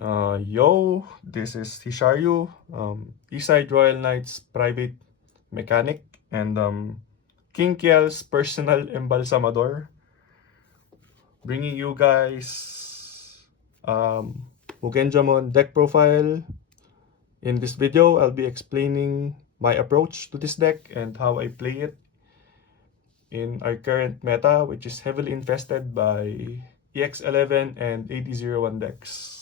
Yo, this is Hisaryu, Eastside Royal Knights private mechanic, and King Kiel's personal embalsamador, bringing you guys Mugendramon deck profile. In this video, I'll be explaining my approach to this deck and how I play it in our current meta, which is heavily infested by EX11 and AD01 decks.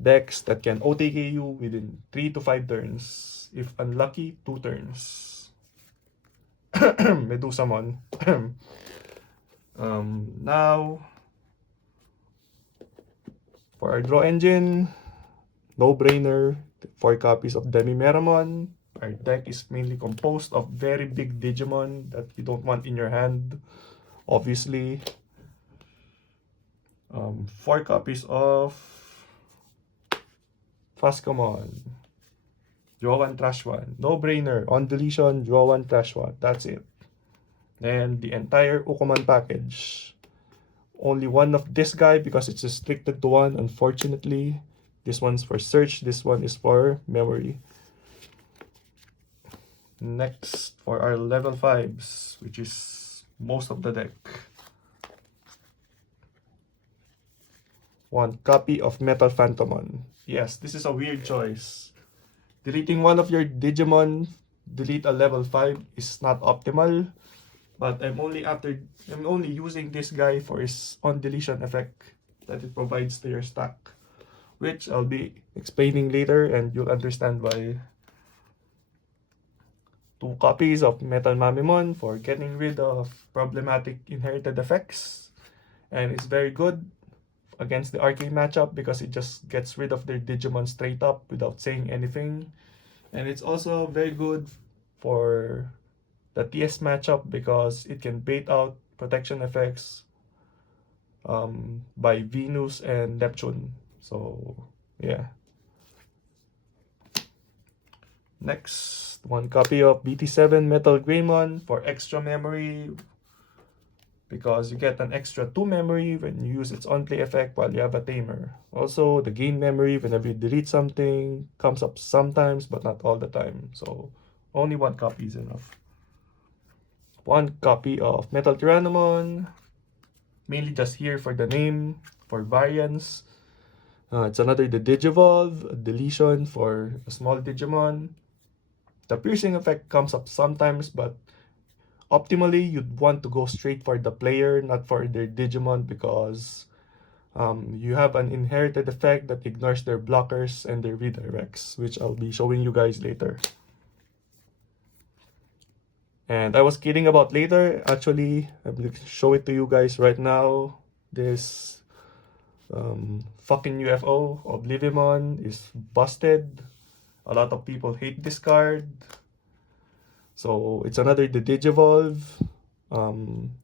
Decks that can OTK you within 3 to 5 turns. If unlucky, 2 turns. Medusamon. Now, for our draw engine, no-brainer, 4 copies of Mugendramon. Our deck is mainly composed of very big Digimon that you don't want in your hand, obviously. 4 copies of Fascomon. Draw 1, trash 1. No-brainer. On deletion, draw 1, trash 1. That's it. And the entire Ukomon package. Only one of this guy because it's restricted to 1, unfortunately. This one's for search. This one is for memory. Next, for our level 5s, which is most of the deck. 1 copy of Metal Phantomon. Yes, this is a weird choice. Deleting one of your Digimon, delete a level 5 is not optimal. But I'm only using this guy for his on deletion effect that it provides to your stack, which I'll be explaining later and you'll understand why. 2 copies of Metal Mamimon for getting rid of problematic inherited effects, and it's very good against the arcane matchup because it just gets rid of their Digimon straight up without saying anything. And it's also very good for the TS matchup because it can bait out protection effects by Venus and Neptune. So yeah. Next, 1 copy of BT7 Metal Greymon for extra memory, because you get an extra 2 memory when you use its on-play effect while you have a tamer. Also, the gain memory whenever you delete something comes up sometimes but not all the time. So only 1 copy is enough. 1 copy of Metal Tyrannomon, mainly just here for the name, for variants. It's another the Digivolve, a deletion for a small Digimon. The piercing effect comes up sometimes, but optimally you'd want to go straight for the player, not for their Digimon, because you have an inherited effect that ignores their blockers and their redirects, which I'll be showing you guys later. And I was kidding about later. Actually, I'm going to show it to you guys right now. This fucking UFO Oblivimon is busted. A lot of people hate this card. So it's another the Digivolve.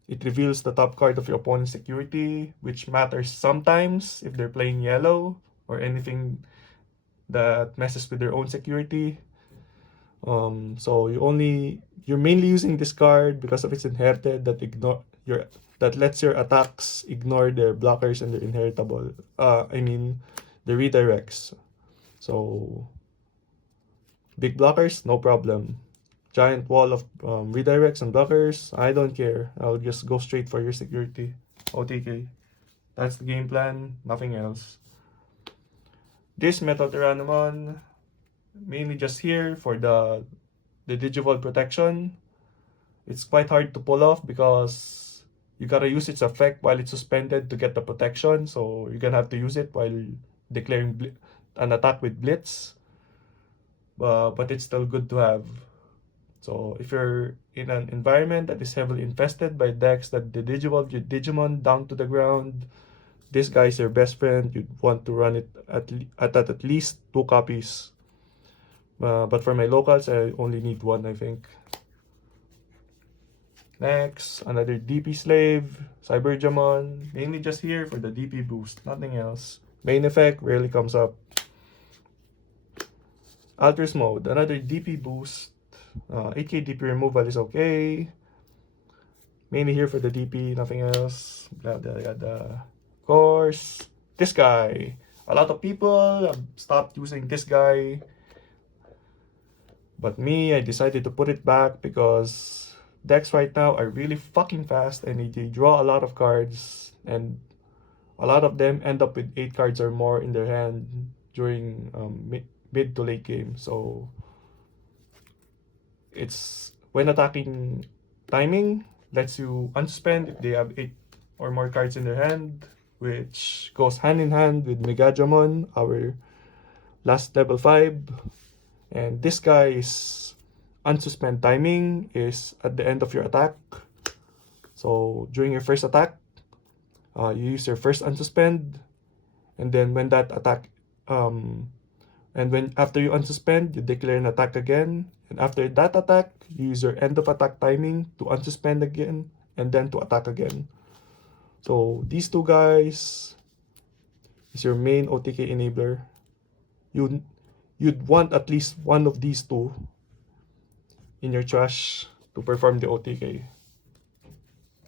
It reveals the top card of your opponent's security, which matters sometimes if they're playing yellow or anything that messes with their own security. So you're mainly using this card because of its inherited that lets your attacks ignore their blockers and their inheritable. The redirects. So big blockers, no problem. Giant wall of redirects and blockers, I don't care. I'll just go straight for your security. OTK. That's the game plan, nothing else. This Metal Tyrannomon, mainly just here for the Digivolve protection. It's quite hard to pull off because you gotta use its effect while it's suspended to get the protection. So you're gonna have to use it while declaring an attack with Blitz. But it's still good to have. So if you're in an environment that is heavily infested by decks that the Digivolve your Digimon down to the ground, this guy is your best friend. You'd want to run it at least 2 copies. But for my locals, I only need 1, I think. Next, another DP Slave, Cyberjamon, mainly just here for the DP boost, nothing else. Main effect rarely comes up. Alters Mode, another DP boost. 8k DP removal is okay. Mainly here for the DP, nothing else. Yada yada. Of course, this guy. A lot of people have stopped using this guy, but me, I decided to put it back because decks right now are really fucking fast and they draw a lot of cards, and a lot of them end up with 8 cards or more in their hand during mid to late game. So it's when attacking, timing lets you unspend if they have 8 or more cards in their hand, which goes hand in hand with Mugendramon, our last level 5. And this guy is unsuspend timing is at the end of your attack. So during your first attack, you use your first unsuspend, and then when that attack and when after you unsuspend, you declare an attack again, and after that attack, you use your end of attack timing to unsuspend again and then to attack again. So these two guys is your main OTK enabler. You'd want at least one of these two in your trash to perform the OTK.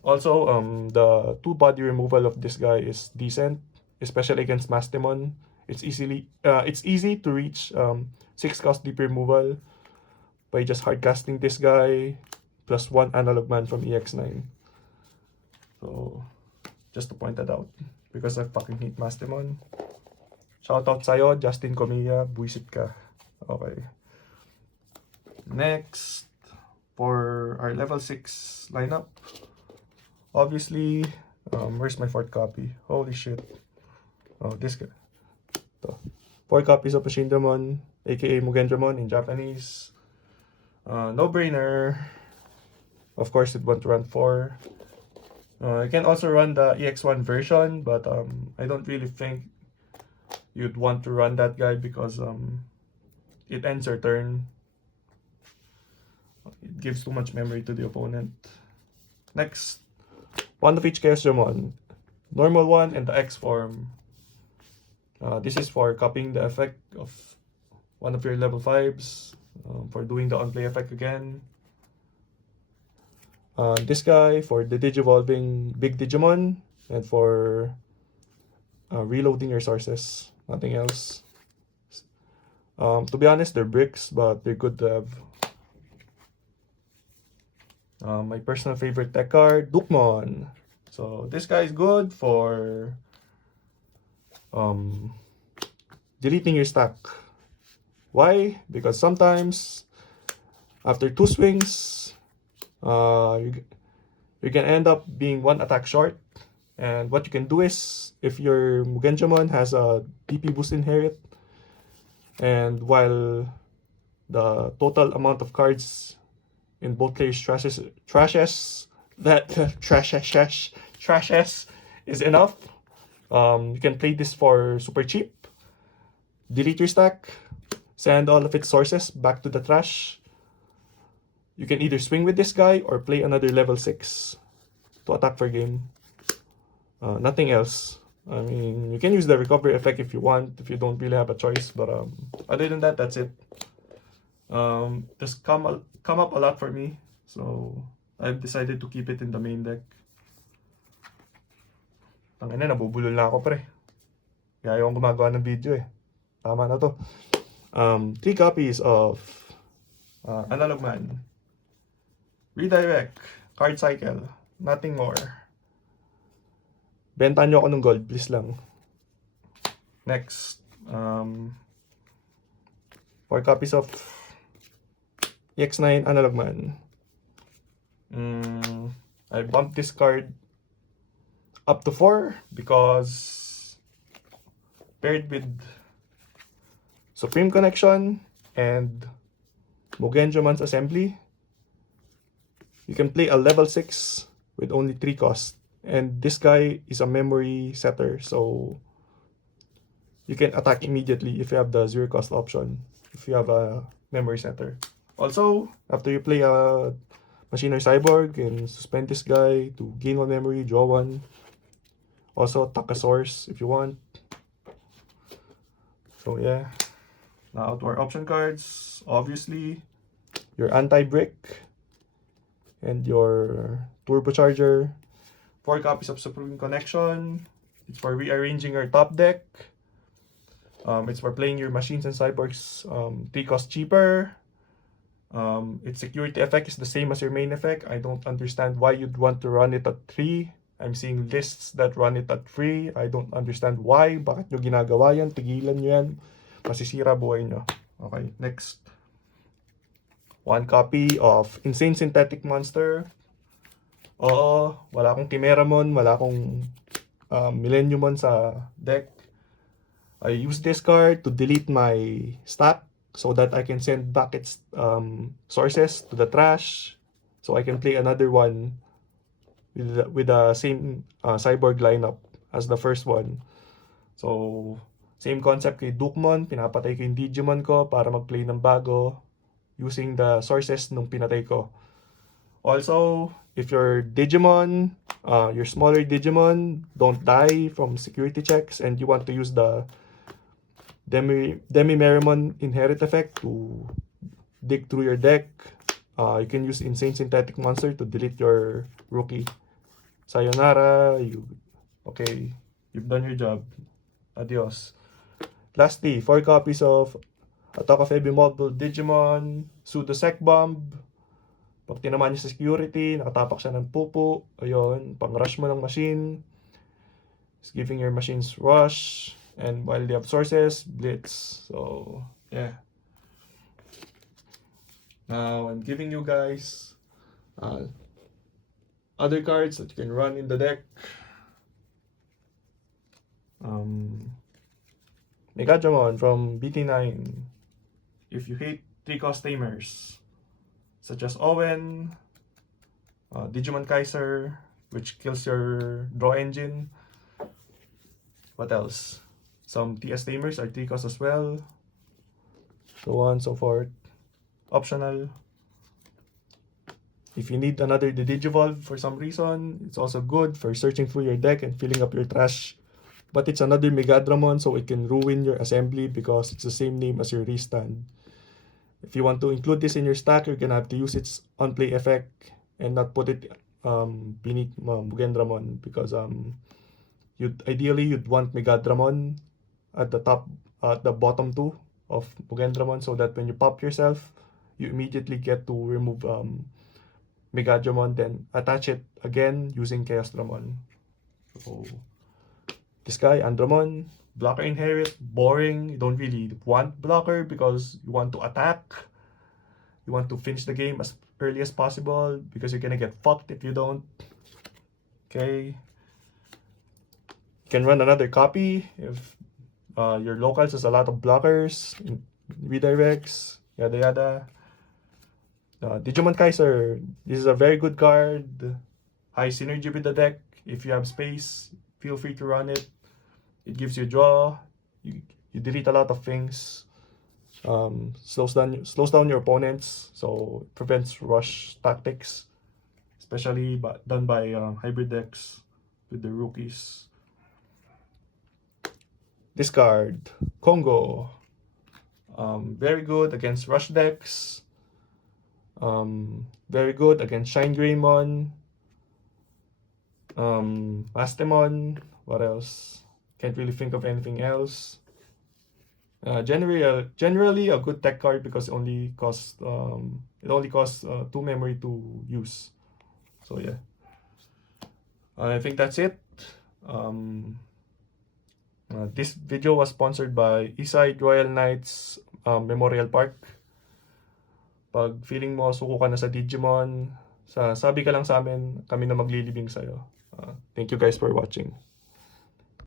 Also, the 2 body removal of this guy is decent, especially against Mastemon. It's easy to reach 6 cost deep removal by just hard casting this guy plus 1 analog man from EX9. So just to point that out, because I fucking hate Mastemon. Shoutout sa'yo, Justin Comilla, buisit ka. Okay. Next, for our level 6 lineup, obviously, where's my 4th copy? Holy shit. Oh, this guy. 4 copies of Mugendramon, aka Mugendramon in Japanese. No brainer. Of course, you'd want to run 4. You can also run the EX1 version, but I don't really think you'd want to run that guy because it ends your turn. It gives too much memory to the opponent. Next, one of each Chaosdramon. Normal one and the X form. This is for copying the effect of one of your level 5s, for doing the on-play effect again. This guy for the Digivolving big Digimon and for reloading your sources. Nothing else. To be honest, they're bricks, but they're good to have. My personal favorite tech card, Digimon. So this guy is good for deleting your stack. Why? Because sometimes after 2 swings, you can end up being 1 attack short. And what you can do is, if your Mugendramon has a DP boost inherit, and while the total amount of cards in both players' trashes is enough, you can play this for super cheap. Delete your stack, send all of its sources back to the trash. You can either swing with this guy or play another level 6 to attack for game. Nothing else. I mean, you can use the recovery effect if you want, if you don't really have a choice, but other than that, that's it. Just come up a lot for me, so I've decided to keep it in the main deck. Tangina, nabubulol na ako, pre. Kaya yung gumagawa ng video eh. Tama na to. 3 copies of Analog Man. Redirect. Card cycle. Nothing more. Benta nyo ako ng gold, please lang. Next. 4 copies of EX9 Analog Man. I bumped this card up to 4 because paired with Supreme Connection and Mugendramon's Assembly, you can play a level 6 with only 3 cost. And this guy is a memory setter, so you can attack immediately if you have the 0 cost option, if you have a memory setter. Also, after you play a Machine or Cyborg, and suspend this guy to gain 1 memory, draw 1. Also, tuck a source if you want. So yeah. Now to our option cards. Obviously, your anti-brick and your turbocharger. 4 copies of Supreme Connection. It's for rearranging your top deck. It's for playing your machines and cyborgs 3 cost cheaper. Its security effect is the same as your main effect. I don't understand why you'd want to run it at 3. I'm seeing lists that run it at 3. I don't understand why. Bakit nyo ginagawa yan? Tigilan nyo yan. Masisira buhay nyo. Okay, next. 1 copy of Insane Synthetic Monster. Oo, wala akong Chimeramon, wala akong Millenniumon sa deck. I use this card to delete my stack so that I can send back its sources to the trash, so I can play another one with the same cyborg lineup as the first one. So, same concept kay Dukemon, pinapatay ko yung Digimon ko para mag-play ng bago using the sources nung pinatay ko. Also, if your Digimon, your smaller Digimon don't die from security checks and you want to use the Demi-Meramon inherit effect to dig through your deck, you can use Insane Synthetic Monster to delete your rookie. Sayonara, you've done your job. Adios. Lastly, 4 copies of Attack of Heavy Multiple Digimon, Pseudo Sec Bomb. Pag tinamaan niya sa security, nakatapak siya ng pupo. Ayun, pang-rush mo ng machine. It's giving your machines rush. And while they have sources, blitz. So, yeah. Now, I'm giving you guys other cards that you can run in the deck. Mugendramon from BT9. If you hate 3-cost tamers, such as Owen, Digimon Kaiser, which kills your draw engine. What else? Some TS tamers are 3 cost as well. So on, so forth. Optional. If you need another Digivolve for some reason, it's also good for searching through your deck and filling up your trash. But it's another Mugendramon, so it can ruin your assembly because it's the same name as your restand. If you want to include this in your stack, you're gonna have to use its on-play effect and not put it beneath Mugendramon, because you'd want Mugendramon at the top, at the bottom 2 of Mugendramon, so that when you pop yourself, you immediately get to remove Mugendramon, then attach it again using Chaosdramon. So this guy, Andramon, blocker inherit, boring. You don't really want blocker because you want to attack. You want to finish the game as early as possible because you're gonna get fucked if you don't. Okay. You can run another copy if your locals has a lot of blockers, redirects, yada yada. Digimon Kaiser, this is a very good card. High synergy with the deck. If you have space, feel free to run it. It gives you a draw. You delete a lot of things. Slows down your opponents, so it prevents rush tactics, especially done by hybrid decks with the rookies. This card, Congo, very good against rush decks. Very good against Shine Greymon, Mastemon. What else? Can't really think of anything else. Generally a good tech card because it only costs 2 memory to use. So yeah, I think that's it. This video was sponsored by Hisary Royal Knights Memorial Park. Pag feeling mo suko ka na sa Digimon, sabi ka lang sa amin, kami na maglilibing sa'yo. Thank you guys for watching.